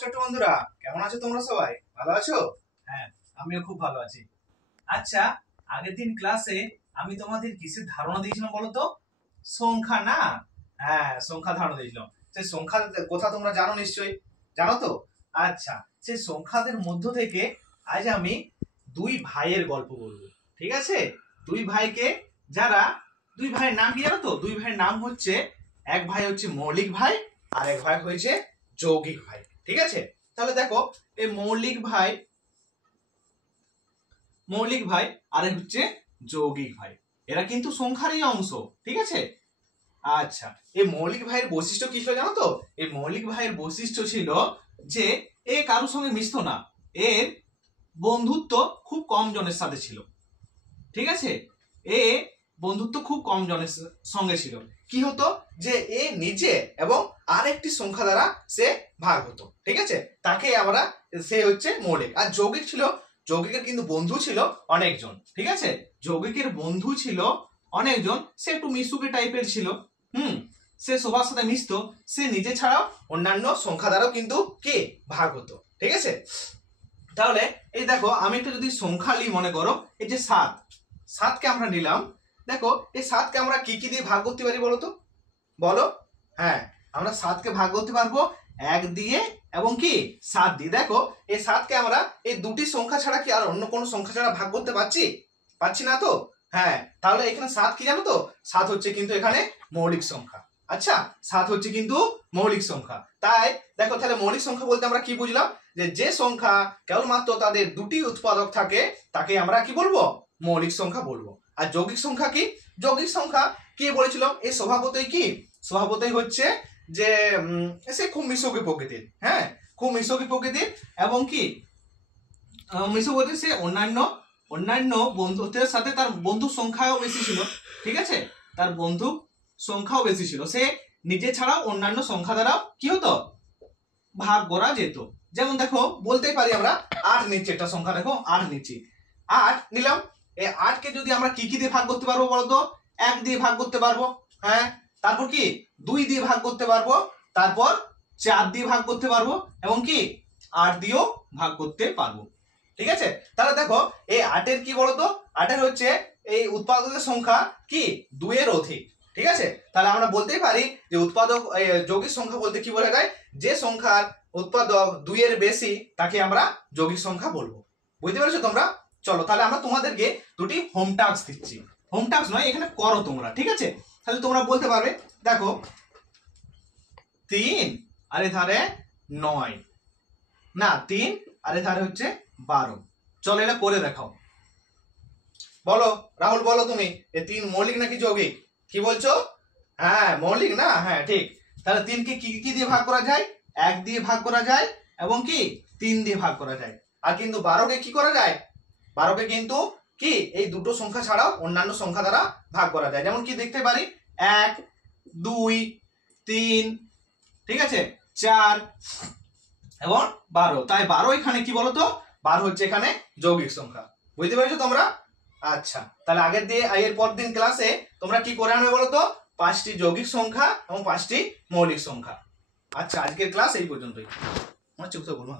ছোট বন্ধুরা, কেমন আছো তোমরা? সবাই ভালো আছো? হ্যাঁ, আমিও খুব ভালো আছি। আচ্ছা, আগের দিন ক্লাসে আমি তোমাদের কিসের ধারণা দিয়েছিলাম বলো তো? সংখ্যা না? হ্যাঁ, সংখ্যা ধারণা দিয়েছিলাম। সেই সংখ্যার কথা তোমরা জানো নিশ্চয়ই, জানো তো? আচ্ছা, সেই সংখ্যাদের মধ্য থেকে আজ আমি দুই ভাইয়ের গল্প বলবো। ঠিক আছে? দুই ভাইকে, যারা দুই ভাইয়ের নাম কি জানো তো? দুই ভাইয়ের নাম হচ্ছে, এক ভাই হচ্ছে মৌলিক ভাই আর এক ভাই হয়েছে যৌগিক ভাই। ঠিক আছে, তাহলে দেখো এই মৌলিক ভাই আর হচ্ছে যৌগিক ভাই, এরা কিন্তু সংখ্যারই অংশ। ঠিক আছে? আচ্ছা, এই মৌলিক ভাইয়ের বৈশিষ্ট্য কি ছিল জানো তো? এই মৌলিক ভাইয়ের বৈশিষ্ট্য ছিল যে এ কারোর সঙ্গে মিশতো না, এর বন্ধুত্ব খুব কম জনের সাথে ছিল। ঠিক আছে? এ বন্ধুত্ব খুব কম জনের সঙ্গে ছিল। কি হতো যে এ নিজে এবং আরেকটি সংখ্যা দ্বারা সে ভাগ হতো। ঠিক আছে, তাকে আমরা, সে হচ্ছে মৌলিক। আর যৌগিক ছিল, যৌগিকের কিন্তু বন্ধু ছিল অনেকজন। ঠিক আছে? যৌগিকের বন্ধু ছিল অনেকজন, সে একটু মিশুকে টাইপের ছিল। সে সবার সাথে মিশতো, সে নিজে ছাড়াও অন্যান্য সংখ্যা দ্বারাও কিন্তু কি ভাগ হতো। ঠিক আছে, তাহলে এই দেখো, আমি একটা যদি সংখ্যা নিই, মনে করো এই যে 7, 7কে আমরা নিলাম। দেখো এই 7কে আমরা কি কি দিয়ে ভাগ করতে পারি বলো তো? বলো। হ্যাঁ, আমরা 7কে ভাগ করতে পারবো 1 দিয়ে এবং কি 7 দিয়ে। দেখো এই 7কে আমরা এই দুটি সংখ্যা ছাড়া কি আর অন্য কোনো সংখ্যা ছাড়া ভাগ করতে পারছি? পাচ্ছি না তো। হ্যাঁ, তাহলে এখানে 7 কি জানো তো? 7 হচ্ছে কিন্তু এখানে মৌলিক সংখ্যা। আচ্ছা, 7 হচ্ছে কিন্তু মৌলিক সংখ্যা। তাই দেখো, তাহলে মৌলিক সংখ্যা বলতে আমরা কি বুঝলাম? যে সংখ্যা কেবলমাত্র তাদের দুটি উৎপাদক থাকে তাকে আমরা কি বলবো? মৌলিক সংখ্যা বলবো। আর যৌগিক সংখ্যা কি? যৌগিক সংখ্যা কি বলেছিল? এই স্বভাবতই কি, স্বভাবতই হচ্ছে যে সে খুব মিশুকি প্রকৃতির। হ্যাঁ, খুব মিশুকি প্রকৃতির এবং কি মিশুক বলতে সে অন্যান্য বন্ধুদের সাথে তার বন্ধুর সংখ্যাও বেশি ছিল। ঠিক আছে? তার বন্ধু সংখ্যাও বেশি ছিল, সে নিজে ছাড়াও অন্যান্য সংখ্যা দ্বারাও কি হতো? ভাগ করা যেত। যেমন দেখো, বলতেই পারি আমরা 8 নিচ্ছি, একটা সংখ্যা দেখো 8 নিচ্ছি, 8 নিলাম। এই 8কে যদি আমরা কি কি দিয়ে ভাগ করতে পারবো বলতো? 1 দিয়ে ভাগ করতে পারবো। হ্যাঁ, তারপর কি 2 দিয়ে ভাগ করতে পারবো, তারপর 4 দিয়ে ভাগ করতে পারবো এবং কি 8 দিয়েও ভাগ করতে পারবো। ঠিক আছে, তাহলে দেখো এই 8 এর কি বলতো? 8 এর হচ্ছে এই উৎপাদকের সংখ্যা কি 2 এর অধিক। ঠিক আছে, তাহলে আমরা বলতেই পারি যে উৎপাদক যৌগিক সংখ্যা বলতে কি বোঝা যায়? যে সংখ্যার উৎপাদক 2 এর বেশি তাকে আমরা যৌগিক সংখ্যা বলবো। বুঝতে পেরেছো তোমরা? চলো, তাহলে আমরা তোমাদেরকে দুটি হোম টাস্ক দিচ্ছি। হোম টাস্ক নয়, এখানে করো তোমরা। ঠিক আছে? তাহলে তোমরা বলতে পারবে, দেখো 3 আর এধারে 9, না 3 আর এধারে হচ্ছে 12। চলো এটা করে দেখাও। বলো রাহুল, বলো তুমি, এই 3 মৌলিক নাকি যৌগিক? কি বলছো? হ্যাঁ, মৌলিক না? হ্যাঁ ঠিক। তাহলে 3কে কি কি দিয়ে ভাগ করা যায়? 1 দিয়ে ভাগ করা যায় এবং কি 3 দিয়ে ভাগ করা যায়। আর কিন্তু 12কে কি করা যায়? 12কে কিন্তু কি এই দুটো সংখ্যা ছাড়াও অন্যান্য সংখ্যা দ্বারা ভাগ করা যায়। যেমন কি দেখতে পারি 1, 2, 3, ঠিক আছে, 4 এবং 12। তাই 12 এখানে কি বলতো? 12 হচ্ছে এখানে যৌগিক সংখ্যা। বুঝতে পেরেছো তোমরা? আচ্ছা, তাহলে আগের দিয়ে এর পর দিন ক্লাসে তোমরা কি করে আনবে বলতো? 5টি যৌগিক সংখ্যা এবং 5টি মৌলিক সংখ্যা। আচ্ছা, আজকের ক্লাস এই পর্যন্তই। আমার চুপ তো বলবো।